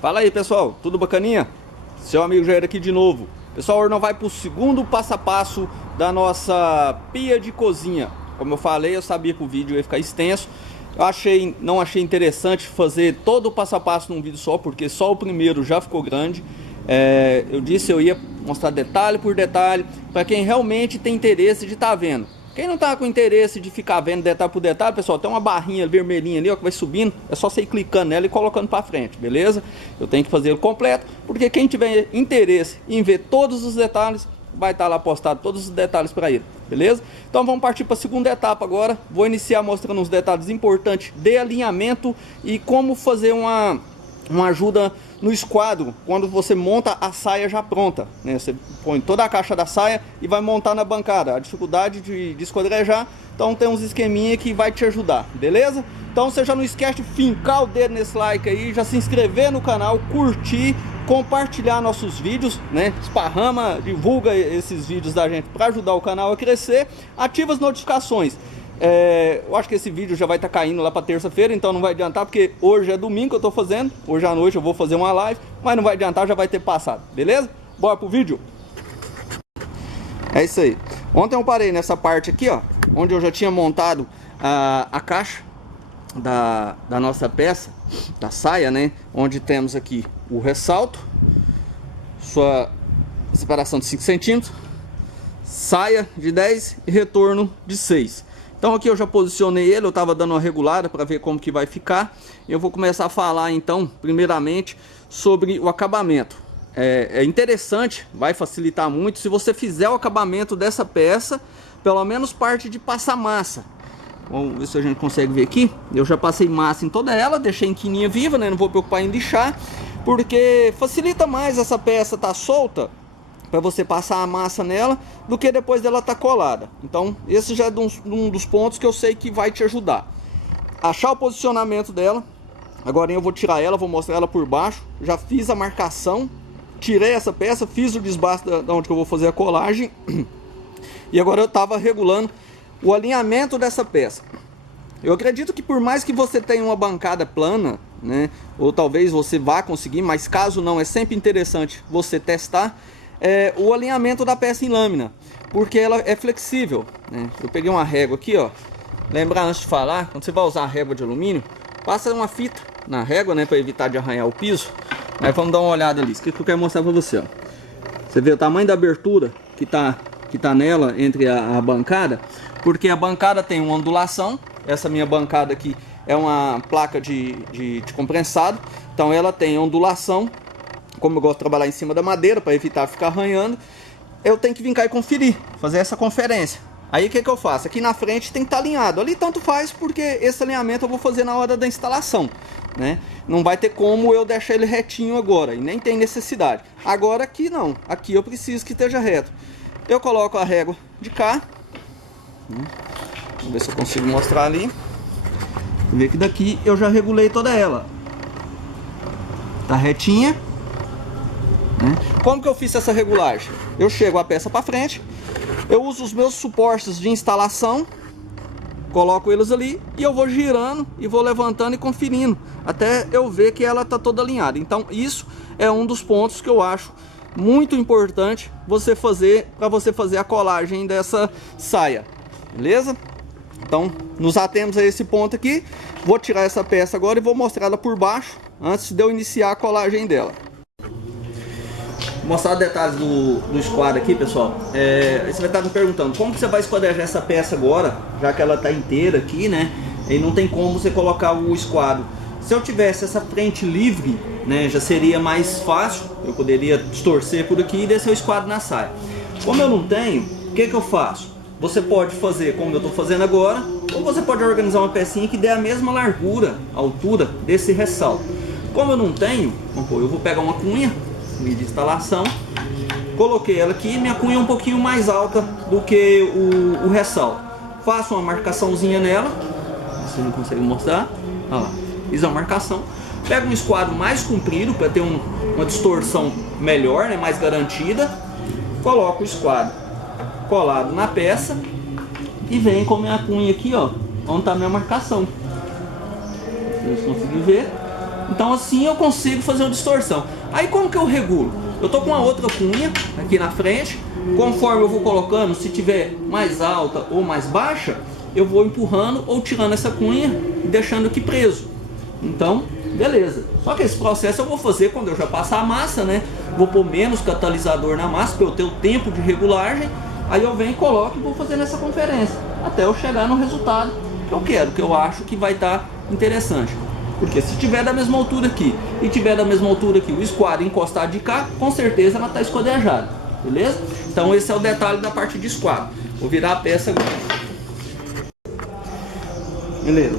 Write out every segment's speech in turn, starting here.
Fala aí, pessoal, tudo bacaninha? Seu amigo Jair aqui de novo. Pessoal, hoje nós vai para o segundo passo a passo da nossa pia de cozinha. Como eu falei, eu sabia que o vídeo ia ficar extenso. Não achei interessante fazer todo o passo a passo num vídeo só, porque só o primeiro já ficou grande. Eu disse eu ia mostrar detalhe por detalhe para quem realmente tem interesse de estar vendo. Quem não tá com interesse de ficar vendo detalhe por detalhe, pessoal, tem uma barrinha vermelhinha ali, ó, que vai subindo. É só você ir clicando nela e colocando para frente, beleza? Eu tenho que fazer ele completo, porque quem tiver interesse em ver todos os detalhes, vai estar lá postado todos os detalhes para ele, beleza? Então vamos partir para a segunda etapa agora. Vou iniciar mostrando os detalhes importantes de alinhamento e como fazer uma ajuda no esquadro quando você monta a saia já pronta, né? Você põe toda a caixa da saia e vai montar na bancada. A dificuldade de esquadrejar, então tem uns esqueminha que vai te ajudar, beleza? Então você já não esquece de fincar o dedo nesse like aí, já se inscrever no canal, curtir, compartilhar nossos vídeos, né? Esparrama, divulga esses vídeos da gente para ajudar o canal a crescer, ativa as notificações. Eu acho que esse vídeo já vai estar caindo lá para terça-feira, então não vai adiantar, porque hoje é domingo que eu tô fazendo. Hoje à noite eu vou fazer uma live, mas não vai adiantar, já vai ter passado, beleza? Bora pro vídeo. É isso aí. Ontem eu parei nessa parte aqui, ó, onde eu já tinha montado a caixa da nossa peça, da saia, né? Onde temos aqui o ressalto, sua separação de 5 centímetros, saia de 10 e retorno de 6. Então aqui eu já posicionei ele, eu estava dando uma regulada para ver como que vai ficar. Eu vou começar a falar então, primeiramente, sobre o acabamento. É interessante, vai facilitar muito se você fizer o acabamento dessa peça, pelo menos parte de passar massa. Vamos ver se a gente consegue ver aqui. Eu já passei massa em toda ela, deixei em quininha viva, né? Não vou preocupar em lixar, porque facilita mais essa peça tá solta para você passar a massa nela do que depois dela tá colada. Então esse já é um dos pontos que eu sei que vai te ajudar. Achar o posicionamento dela. Agora eu vou tirar ela, vou mostrar ela por baixo. Já fiz a marcação, tirei essa peça, fiz o desbaste da onde que eu vou fazer a colagem. E agora eu tava regulando o alinhamento dessa peça. Eu acredito que por mais que você tenha uma bancada plana, né, ou talvez você vá conseguir, mas caso não, é sempre interessante você testar o alinhamento da peça em lâmina, porque ela é flexível, né? Eu peguei uma régua aqui, ó. Lembrar antes de falar, quando você vai usar a régua de alumínio, passa uma fita na régua, né, para evitar de arranhar o piso. Mas vamos dar uma olhada ali. Isso que eu quero mostrar para você, ó. Você vê o tamanho da abertura que tá nela entre a bancada, porque a bancada tem uma ondulação. Essa minha bancada aqui é uma placa de comprensado, então ela tem ondulação. Como eu gosto de trabalhar em cima da madeira para evitar ficar arranhando, eu tenho que vir cá e conferir, fazer essa conferência. Aí o que eu faço? Aqui na frente tem que estar alinhado. Ali tanto faz, porque esse alinhamento eu vou fazer na hora da instalação, né? Não vai ter como eu deixar ele retinho agora, e nem tem necessidade. Agora aqui não, aqui eu preciso que esteja reto. Eu coloco a régua de cá. Vamos ver se eu consigo mostrar ali. Vê que daqui eu já regulei toda ela. Tá retinha. Como que eu fiz essa regulagem? Eu chego a peça para frente, eu uso os meus suportes de instalação, coloco eles ali e eu vou girando e vou levantando e conferindo até eu ver que ela tá toda alinhada. Então isso é um dos pontos que eu acho muito importante você fazer para você fazer a colagem dessa saia, beleza? Então nos atemos a esse ponto aqui. Vou tirar essa peça agora e vou mostrar ela por baixo antes de eu iniciar a colagem dela. Vou mostrar os detalhes do esquadro aqui, pessoal. Você vai estar me perguntando como que você vai esquadrejar essa peça agora, já que ela está inteira aqui, né? E não tem como você colocar o esquadro. Se eu tivesse essa frente livre, né, já seria mais fácil. Eu poderia distorcer por aqui e descer o esquadro na saia. Como eu não tenho, o que eu faço? Você pode fazer como eu estou fazendo agora, ou você pode organizar uma pecinha que dê a mesma largura, altura desse ressalto. Como eu não tenho, eu vou pegar uma cunha de instalação, coloquei ela aqui, minha cunha é um pouquinho mais alta do que o ressalto. Faço uma marcaçãozinha nela, você não consegue mostrar, olha lá, fiz a marcação. Pego um esquadro mais comprido para ter uma distorção melhor, né, mais garantida. Coloco o esquadro colado na peça e vem com a minha cunha aqui, ó, onde está a minha marcação. Vocês conseguem ver? Então assim eu consigo fazer uma distorção. Aí como que eu regulo? Eu tô com uma outra cunha aqui na frente. Conforme eu vou colocando, se tiver mais alta ou mais baixa, eu vou empurrando ou tirando essa cunha e deixando aqui preso. Então, beleza. Só que esse processo eu vou fazer quando eu já passar a massa, né? Vou pôr menos catalisador na massa para eu ter o tempo de regulagem. Aí eu venho e coloco e vou fazer nessa conferência até eu chegar no resultado que eu quero, que eu acho que vai estar interessante. Porque se tiver da mesma altura aqui e tiver da mesma altura aqui, o esquadro encostar de cá, com certeza ela está esquadrejada, beleza? Então esse é o detalhe da parte de esquadro. Vou virar a peça agora. Beleza.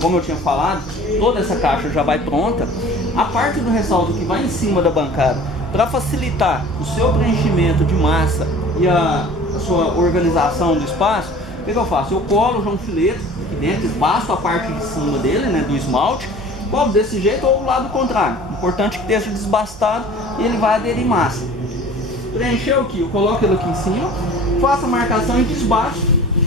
Como eu tinha falado, toda essa caixa já vai pronta. A parte do ressalto que vai em cima da bancada, para facilitar o seu preenchimento de massa e a sua organização do espaço, o que eu faço? Eu colo já um filete aqui dentro, esbaço a parte de cima dele, né, do esmalte, colo desse jeito ou do lado contrário. Importante que esteja desbastado e ele vai aderir massa. Preencheu aqui, eu coloco ele aqui em cima, faço a marcação e desbaço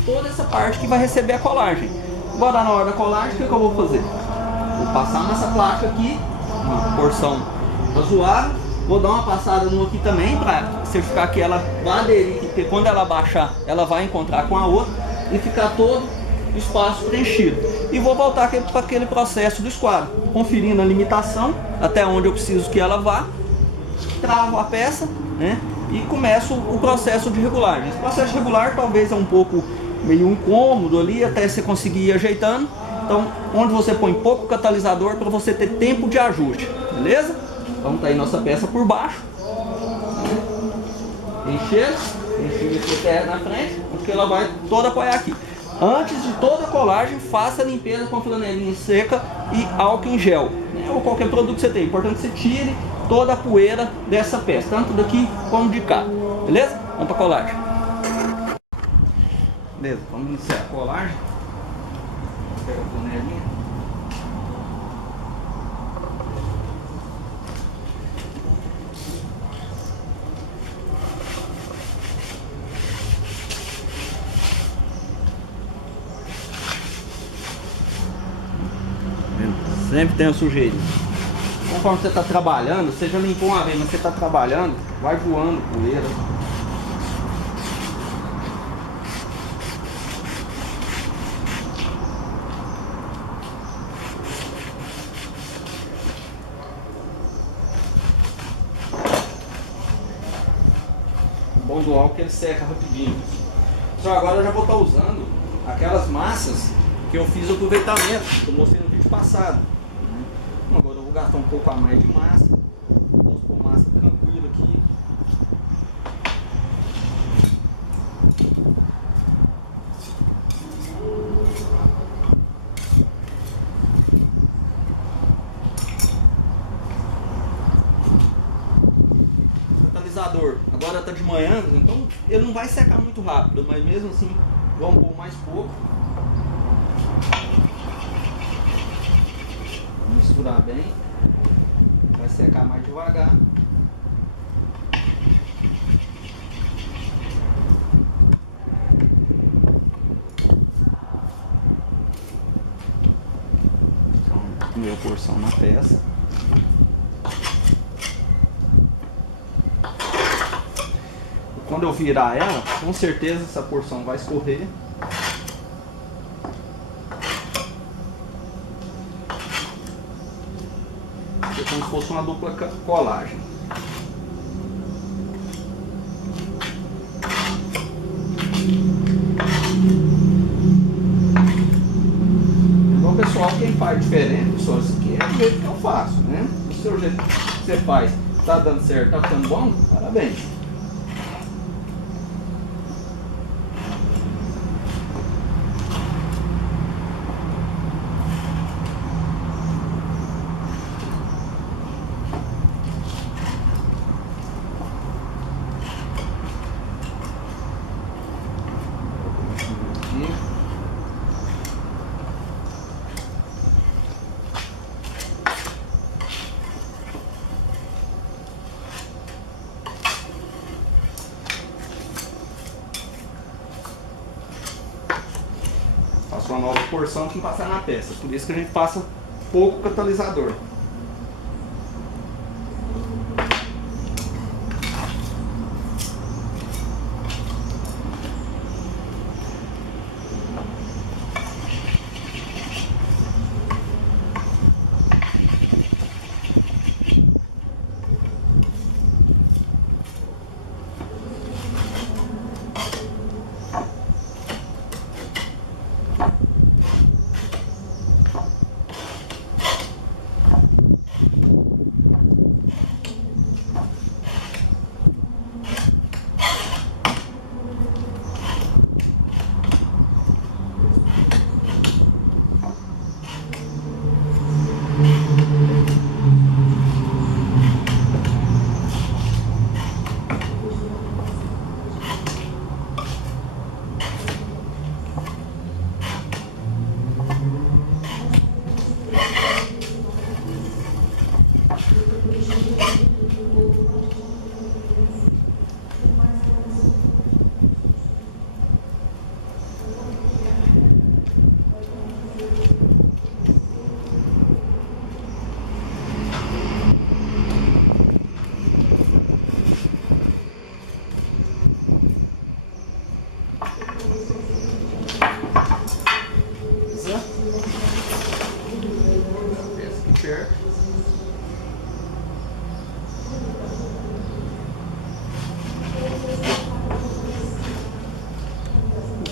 toda essa parte que vai receber a colagem. Agora na hora da colagem, o que eu vou fazer? Vou passar nessa placa aqui, uma porção razoável. Vou dar uma passada no aqui também para certificar que ela vai aderir, porque quando ela baixar, ela vai encontrar com a outra e ficar todo o espaço preenchido. E vou voltar para aquele processo do esquadro, conferindo a limitação, até onde eu preciso que ela vá, travo a peça, né? E começo o processo de regulagem. Esse processo de regular talvez é um pouco meio incômodo ali, até você conseguir ir ajeitando. Então, onde você põe pouco catalisador para você ter tempo de ajuste, beleza? Então tá aí nossa peça por baixo. Encher esse terra na frente, porque ela vai toda apoiar aqui. Antes de toda a colagem, faça a limpeza com flanelinha seca e álcool em gel, né? Ou qualquer produto que você tem. Importante que você tire toda a poeira dessa peça, tanto daqui como de cá, beleza? Vamos para a colagem. Beleza, vamos iniciar a colagem. Pega a flanelinha. Sempre tem a sujeira. Conforme você está trabalhando, você já limpou uma vez, mas você está trabalhando, vai voando poeira. O bom do álcool é que ele seca rapidinho. Só agora eu já vou estar usando aquelas massas que eu fiz o aproveitamento, que eu mostrei no vídeo passado. Agora eu vou gastar um pouco a mais de massa. Posso pôr massa tranquila aqui. Catalisador, agora está de manhã, então ele não vai secar muito rápido, mas mesmo assim vamos pôr mais pouco. Misturar bem, vai secar mais devagar. Então, primeira porção na peça. Quando eu virar ela, com certeza essa porção vai escorrer. Como se fosse uma dupla colagem. Então, pessoal, quem faz diferente, pessoal, isso aqui é o jeito que eu faço, né? O seu jeito que você faz tá dando certo, tá ficando bom? Parabéns. Faço uma nova porção que passar na peça, por isso que a gente passa pouco catalisador.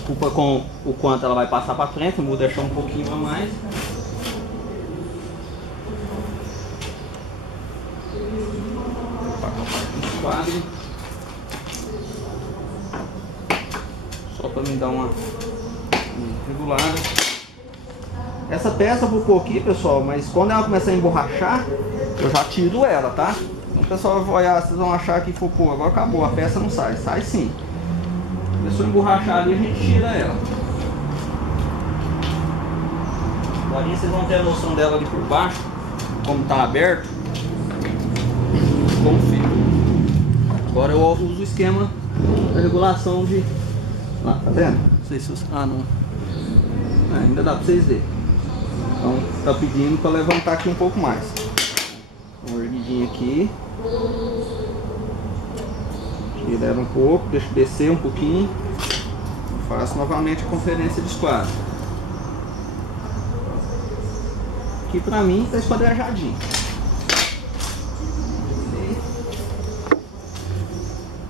Culpa com o quanto ela vai passar para frente, vou deixar um pouquinho a mais. Quadro. Só para me dar uma regulada. Essa peça eu vou pôr aqui, pessoal, mas quando ela começar a emborrachar, eu já tiro ela, tá? Então o pessoal vai olhar, vocês vão achar que pô, agora acabou, a peça não sai. Sai sim. Começou a emborrachar ali, a gente tira ela. Agora vocês vão ter a noção dela ali por baixo, como tá aberto, como fica. Agora eu uso o esquema da regulação de... Ah, tá vendo? Não sei se... Ah, não. Ainda dá pra vocês verem. Então tá pedindo para levantar aqui um pouco mais. Uma erguidinha aqui. Tira ela um pouco, deixa descer um pouquinho. Faço novamente a conferência de esquadro. Aqui pra mim tá esquadrejadinho.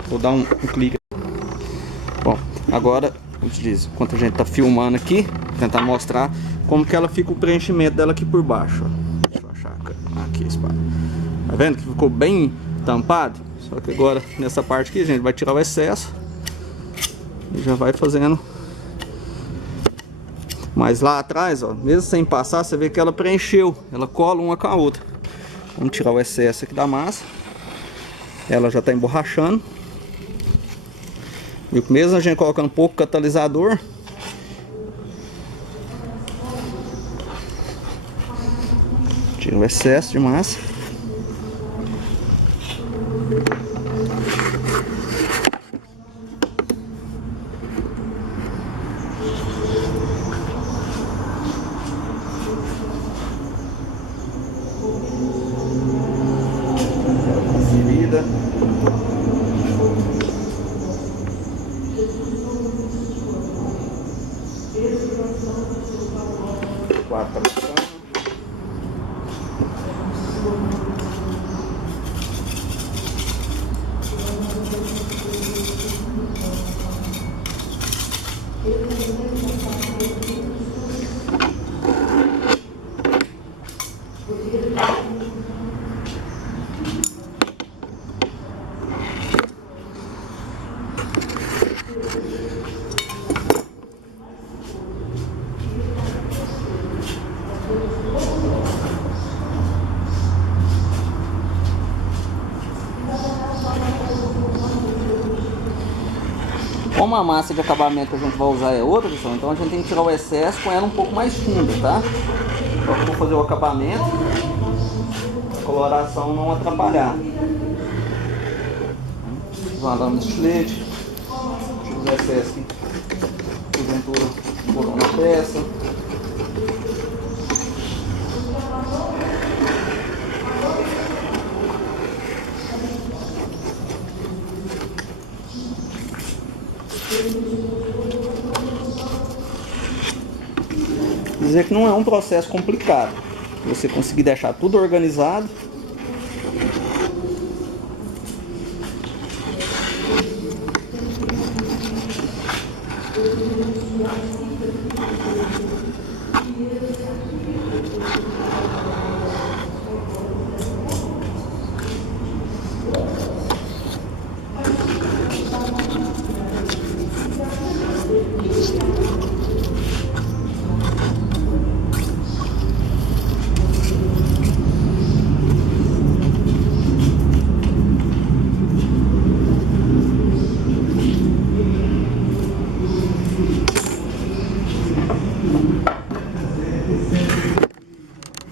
Vou dar um clique. Bom, agora, como se diz, enquanto a gente tá filmando aqui, tentar mostrar como que ela fica o preenchimento dela aqui por baixo. Ó. Deixa eu achar aqui a espada. Tá vendo que ficou bem tampado? Só que agora nessa parte aqui a gente vai tirar o excesso e já vai fazendo. Mas lá atrás, ó, mesmo sem passar, você vê que ela preencheu, ela cola uma com a outra. Vamos tirar o excesso aqui da massa. Ela já está emborrachando. E mesmo a gente colocando um pouco catalisador, tira o excesso de massa. Conferida. Quatro. Como a massa de acabamento que a gente vai usar é outra, pessoal, então a gente tem que tirar o excesso com ela um pouco mais funda, tá? Só que eu vou fazer o acabamento, a coloração não atrapalhar. Uma lâmina de estilete, tira os excessos aqui, porventura borou na peça. Quer dizer que não é um processo complicado. Você conseguir deixar tudo organizado.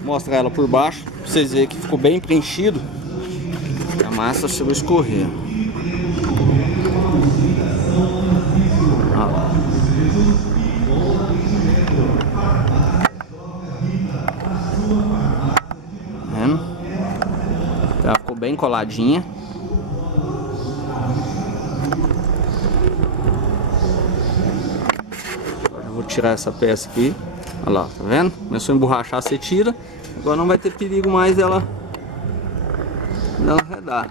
Mostrar ela por baixo, pra vocês verem que ficou bem preenchido. A massa chegou a escorrer. Olha lá. Tá vendo? Ela ficou bem coladinha. Agora eu vou tirar essa peça aqui. Olha lá, tá vendo? Começou a emborrachar, você tira. Agora não vai ter perigo mais dela arredar.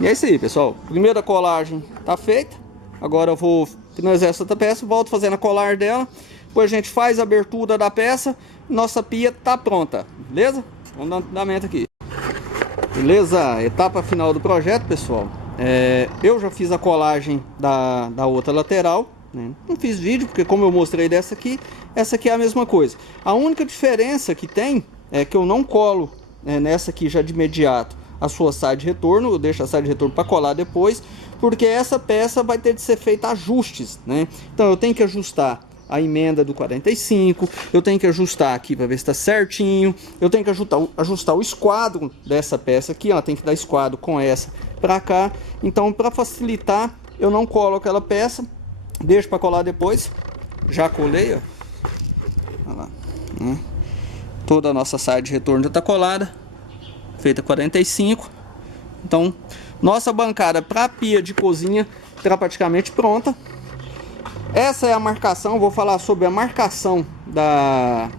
E é isso aí, pessoal. Primeira colagem tá feita. Agora eu vou finalizar essa outra peça, volto fazendo a colar dela. Depois a gente faz a abertura da peça. Nossa pia tá pronta, beleza? Vamos dar andamento aqui. Beleza? Etapa final do projeto, pessoal. Eu já fiz a colagem da outra lateral. Não fiz vídeo, porque como eu mostrei dessa aqui, essa aqui é a mesma coisa. A única diferença que tem é que eu não colo nessa aqui já de imediato a sua saia de retorno. Eu deixo a saia de retorno para colar depois, porque essa peça vai ter de ser feita ajustes, né? Então eu tenho que ajustar a emenda do 45, eu tenho que ajustar aqui para ver se está certinho, eu tenho que ajustar o esquadro dessa peça aqui, ela tem que dar esquadro com essa para cá. Então, para facilitar, eu não colo aquela peça, deixo para colar depois. Já colei, ó. Olha lá, né? Toda a nossa saia de retorno já está colada, feita 45. Então, nossa bancada para pia de cozinha está praticamente pronta. Essa é a marcação. Vou falar sobre a marcação da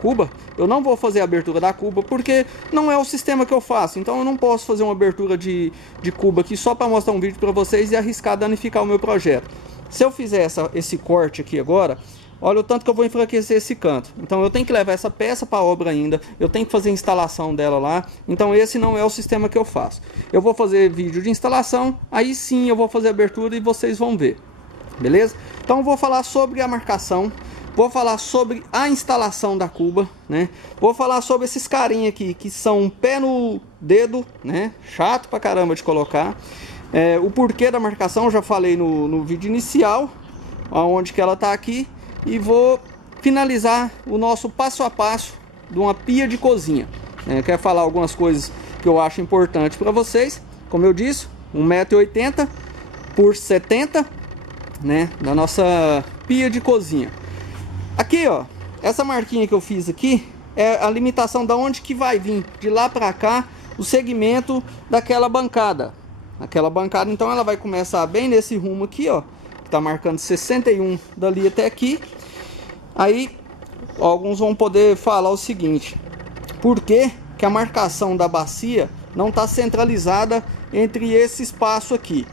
cuba. Eu não vou fazer a abertura da cuba porque não é o sistema que eu faço. Então eu não posso fazer uma abertura de cuba aqui só para mostrar um vídeo para vocês e arriscar danificar o meu projeto. Se eu fizer esse corte aqui agora, olha o tanto que eu vou enfraquecer esse canto. Então eu tenho que levar essa peça para a obra ainda. Eu tenho que fazer a instalação dela lá. Então esse não é o sistema que eu faço. Eu vou fazer vídeo de instalação. Aí sim eu vou fazer a abertura e vocês vão ver. Beleza? Então eu vou falar sobre a marcação. Vou falar sobre a instalação da cuba, né? Vou falar sobre esses carinha aqui que são um pé no dedo, né? Chato pra caramba de colocar. O porquê da marcação eu já falei no vídeo inicial, onde que ela tá aqui. E vou finalizar o nosso passo a passo de uma pia de cozinha. Quero falar algumas coisas que eu acho importante para vocês. Como eu disse, 1,80 m por 70 m, né? Da nossa pia de cozinha. Aqui, ó, essa marquinha que eu fiz aqui é a limitação da onde que vai vir de lá para cá o segmento daquela bancada. Aquela bancada, então ela vai começar bem nesse rumo aqui, ó, que tá marcando 61 dali até aqui. Aí, ó, alguns vão poder falar o seguinte: por que que a marcação da bacia não tá centralizada entre esse espaço aqui?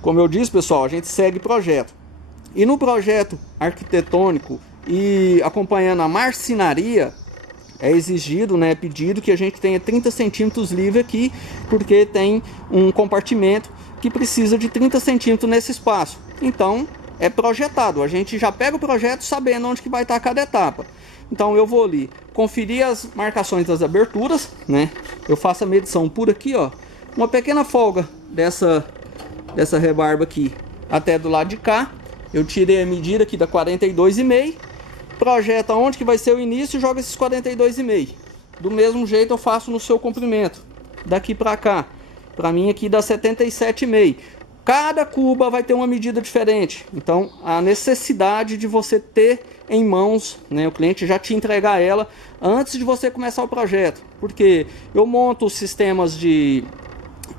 Como eu disse, pessoal, a gente segue projeto. E no projeto arquitetônico e acompanhando a marcenaria, é exigido, né, pedido que a gente tenha 30 centímetros livre aqui, porque tem um compartimento que precisa de 30 centímetros nesse espaço. Então, é projetado. A gente já pega o projeto sabendo onde que vai estar cada etapa. Então, eu vou ali conferir as marcações das aberturas, né? Eu faço a medição por aqui, ó. Uma pequena folga dessa rebarba aqui até do lado de cá. Eu tirei a medida aqui da 42,5. Projeta onde que vai ser o início e joga esses 42,5. Do mesmo jeito eu faço no seu comprimento. Daqui para cá. Para mim aqui dá 77,5. Cada cuba vai ter uma medida diferente. Então a necessidade de você ter em mãos, né, o cliente já te entregar ela antes de você começar o projeto. Porque eu monto sistemas de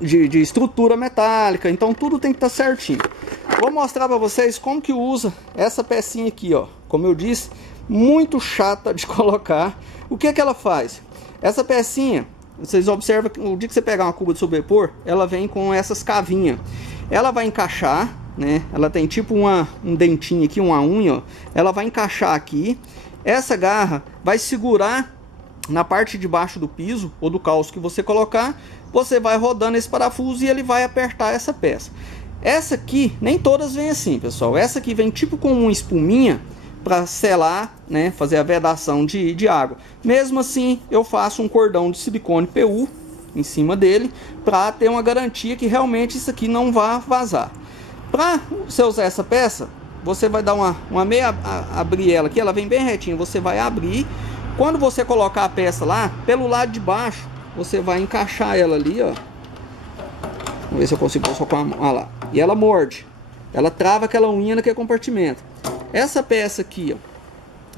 de estrutura metálica, então tudo tem que estar certinho. Vou mostrar para vocês como que usa essa pecinha aqui, ó. Como eu disse, muito chata de colocar. O que que ela faz? Essa pecinha, vocês observam que o dia que você pegar uma cuba de sobrepor, ela vem com essas cavinhas. Ela vai encaixar, né? Ela tem tipo um dentinho aqui, uma unha, ó. Ela vai encaixar aqui. Essa garra vai segurar na parte de baixo do piso ou do calço que você colocar. Você vai rodando esse parafuso e ele vai apertar essa peça. Essa aqui, nem todas vêm assim, pessoal. Essa aqui vem tipo com uma espuminha para selar, né, fazer a vedação de água. Mesmo assim, eu faço um cordão de silicone PU em cima dele para ter uma garantia que realmente isso aqui não vá vazar. Para você usar essa peça, você vai dar uma meia, abrir ela aqui, ela vem bem retinha, você vai abrir. Quando você colocar a peça lá, pelo lado de baixo, você vai encaixar ela ali, ó. Vamos ver se eu consigo colocar a mão, olha lá. E ela morde, ela trava aquela unha naquele compartimento. Essa peça aqui, ó,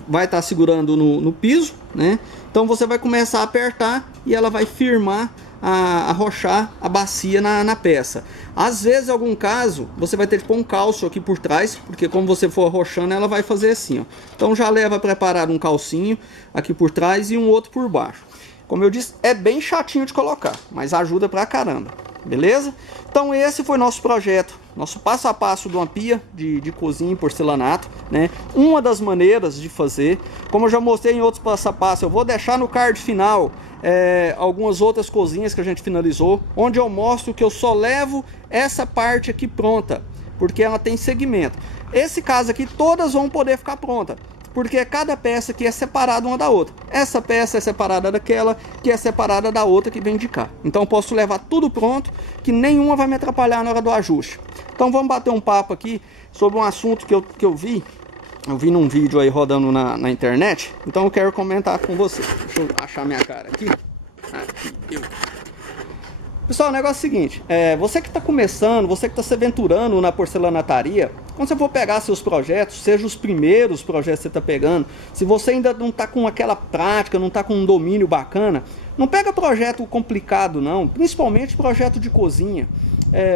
vai estar segurando no piso, né? Então você vai começar a apertar e ela vai firmar, arrochar a bacia na peça. Às vezes, em algum caso, você vai ter que pôr um calço aqui por trás, porque como você for arrochando, ela vai fazer assim, ó. Então já leva preparado um calcinho aqui por trás e um outro por baixo. Como eu disse, é bem chatinho de colocar, mas ajuda pra caramba. Beleza? Então esse foi nosso projeto, nosso passo a passo de uma pia de cozinha em porcelanato, né? Uma das maneiras de fazer, como eu já mostrei em outros passo a passo, eu vou deixar no card final algumas outras cozinhas que a gente finalizou, onde eu mostro que eu só levo essa parte aqui pronta, porque ela tem segmento. Esse caso aqui, todas vão poder ficar pronta, porque cada peça aqui é separada uma da outra. Essa peça é separada daquela, que é separada da outra que vem de cá. Então eu posso levar tudo pronto, que nenhuma vai me atrapalhar na hora do ajuste. Então vamos bater um papo aqui sobre um assunto que eu vi num vídeo aí rodando na internet. Então eu quero comentar com você. Deixa eu achar minha cara aqui. Pessoal, o negócio é o seguinte, você que está começando, você que está se aventurando na porcelanataria, quando você for pegar seus projetos, seja os primeiros projetos que você está pegando, se você ainda não está com aquela prática, não está com um domínio bacana, não pega projeto complicado não, principalmente projeto de cozinha.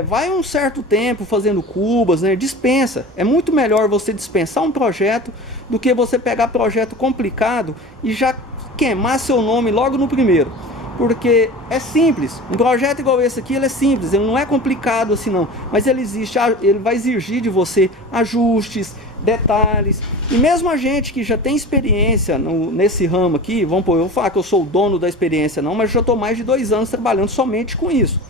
Vai um certo tempo fazendo cubas, né? Dispensa. É muito melhor você dispensar um projeto do que você pegar projeto complicado e já queimar seu nome logo no primeiro. Porque é simples, um projeto igual esse aqui, ele é simples, ele não é complicado assim não, mas ele vai exigir de você ajustes, detalhes, e mesmo a gente que já tem experiência nesse ramo aqui, eu vou falar que eu sou o dono da experiência não, mas já estou mais de 2 anos trabalhando somente com isso.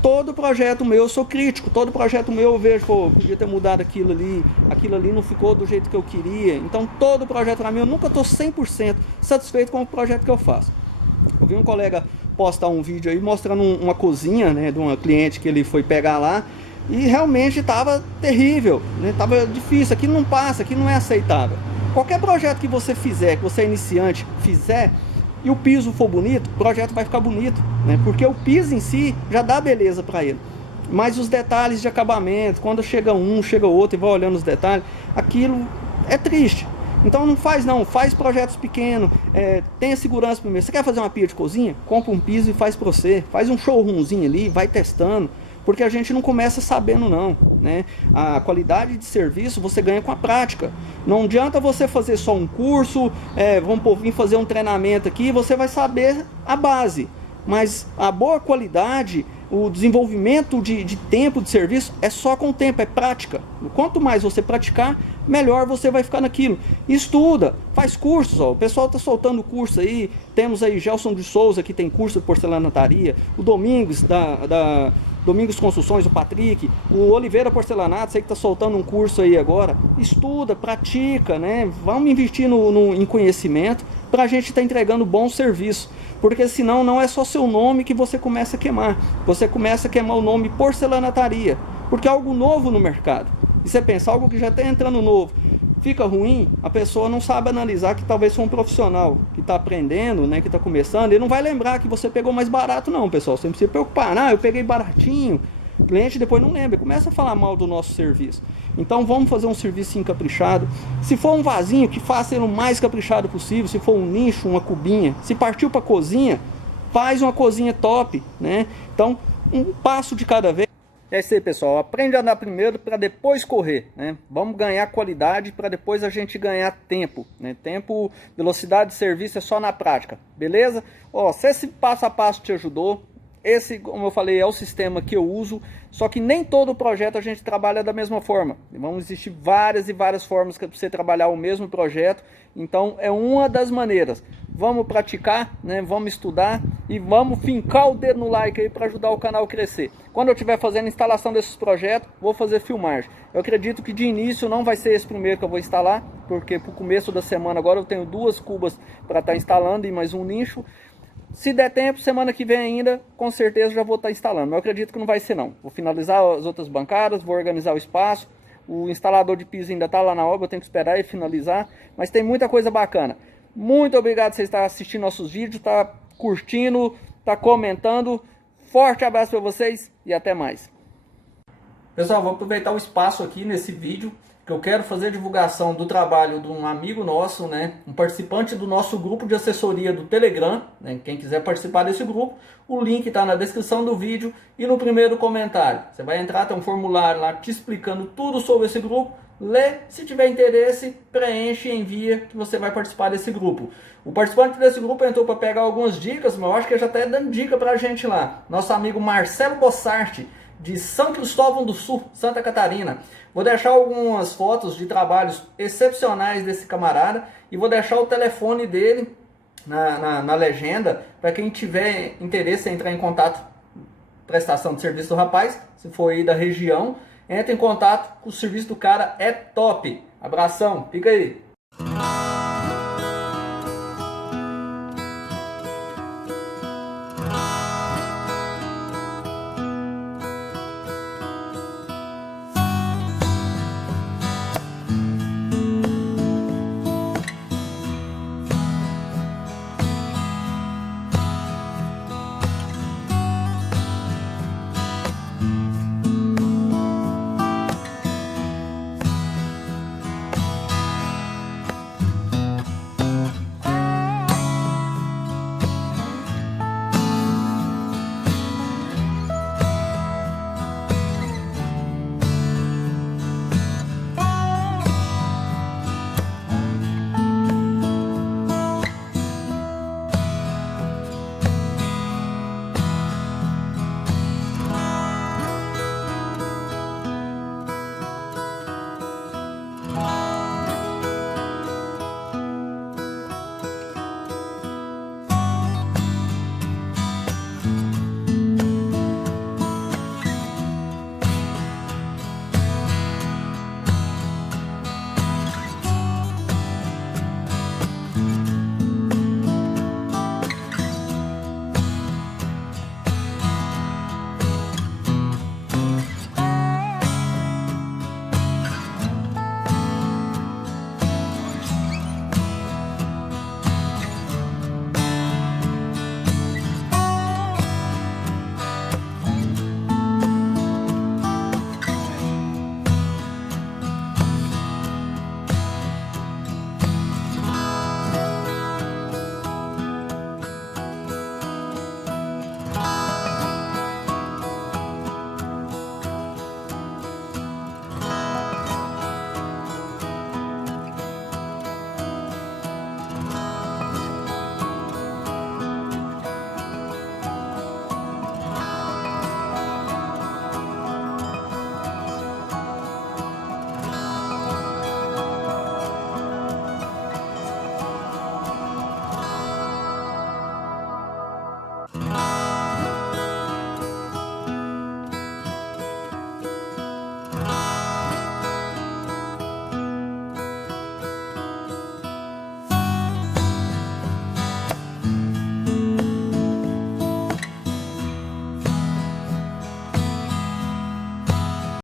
Todo projeto meu eu sou crítico, todo projeto meu eu vejo, pô, podia ter mudado aquilo ali não ficou do jeito que eu queria, então todo projeto para mim, eu nunca estou 100% satisfeito com o projeto que eu faço. Eu vi um colega postar um vídeo aí mostrando uma cozinha, né, de uma cliente que ele foi pegar lá e realmente estava terrível, né, estava difícil, aqui não passa, aqui não é aceitável. Qualquer projeto que você fizer, que você é iniciante, fizer e o piso for bonito, o projeto vai ficar bonito, né, porque o piso em si já dá beleza para ele. Mas os detalhes de acabamento, quando chega um, chega outro e vai olhando os detalhes, aquilo é triste. Então não, faz projetos pequenos, tenha segurança primeiro. Você quer fazer uma pia de cozinha? Compra um piso e faz para você. Faz um showroomzinho ali, vai testando. Porque a gente não começa sabendo não, né? A qualidade de serviço você ganha com a prática. Não adianta você fazer só um curso, vamos vir fazer um treinamento aqui, você vai saber a base. Mas a boa qualidade, o desenvolvimento de tempo de serviço é só com o tempo, é prática. Quanto mais você praticar, melhor você vai ficar naquilo. Estuda, faz cursos, ó. O pessoal está soltando curso aí. Temos aí Gelson de Souza, que tem curso de porcelanataria, o Domingos, da Domingos Construções, o Patrick, o Oliveira Porcelanato, sei que está soltando um curso aí agora. Estuda, pratica, né? Vamos investir em conhecimento para a gente estar entregando bom serviço. Porque senão não é só seu nome que você começa a queimar. Você começa a queimar o nome porcelanataria, porque é algo novo no mercado. E você pensa, algo que já está entrando novo, fica ruim, a pessoa não sabe analisar que talvez foi um profissional que está aprendendo, né, que está começando, ele não vai lembrar que você pegou mais barato não, pessoal. Você não precisa se preocupar, eu peguei baratinho. O cliente depois não lembra, começa a falar mal do nosso serviço. Então vamos fazer um serviço caprichado. Se for um vasinho, que faça ele o mais caprichado possível. Se for um nicho, uma cubinha. Se partiu para cozinha, faz uma cozinha top, né? Então, um passo de cada vez. É isso aí, pessoal. Aprende a andar primeiro para depois correr, né? Vamos ganhar qualidade para depois a gente ganhar tempo, né? Tempo, velocidade de serviço é só na prática, beleza? Ó, se esse passo a passo te ajudou, esse, como eu falei, é o sistema que eu uso, só que nem todo projeto a gente trabalha da mesma forma. Vão existir várias e várias formas para você trabalhar o mesmo projeto, então é uma das maneiras. Vamos praticar, né? Vamos estudar e vamos fincar o dedo no like aí para ajudar o canal a crescer. Quando eu estiver fazendo a instalação desses projetos, vou fazer filmagem. Eu acredito que de início não vai ser esse primeiro que eu vou instalar, porque para o começo da semana agora eu tenho 2 cubas para estar instalando e mais um nicho. Se der tempo, semana que vem ainda, com certeza já vou estar instalando. Mas eu acredito que não vai ser não. Vou finalizar as outras bancadas, vou organizar o espaço. O instalador de piso ainda está lá na obra, eu tenho que esperar ele finalizar. Mas tem muita coisa bacana. Muito obrigado por você estar assistindo nossos vídeos, tá curtindo, tá comentando. Forte abraço para vocês e até mais. Pessoal, vou aproveitar o espaço aqui nesse vídeo, que eu quero fazer divulgação do trabalho de um amigo nosso, né, um participante do nosso grupo de assessoria do Telegram, né, quem quiser participar desse grupo, o link está na descrição do vídeo e no primeiro comentário. Você vai entrar, tem um formulário lá te explicando tudo sobre esse grupo, lê, se tiver interesse, preenche e envia que você vai participar desse grupo. O participante desse grupo entrou para pegar algumas dicas, mas eu acho que ele já está dando dica para a gente lá. Nosso amigo Marcelo Bossart, de São Cristóvão do Sul, Santa Catarina. Vou deixar algumas fotos de trabalhos excepcionais desse camarada e vou deixar o telefone dele na legenda para quem tiver interesse em entrar em contato, prestação de serviço do rapaz, se for aí da região, entre em contato, o serviço do cara é top. Abração, fica aí.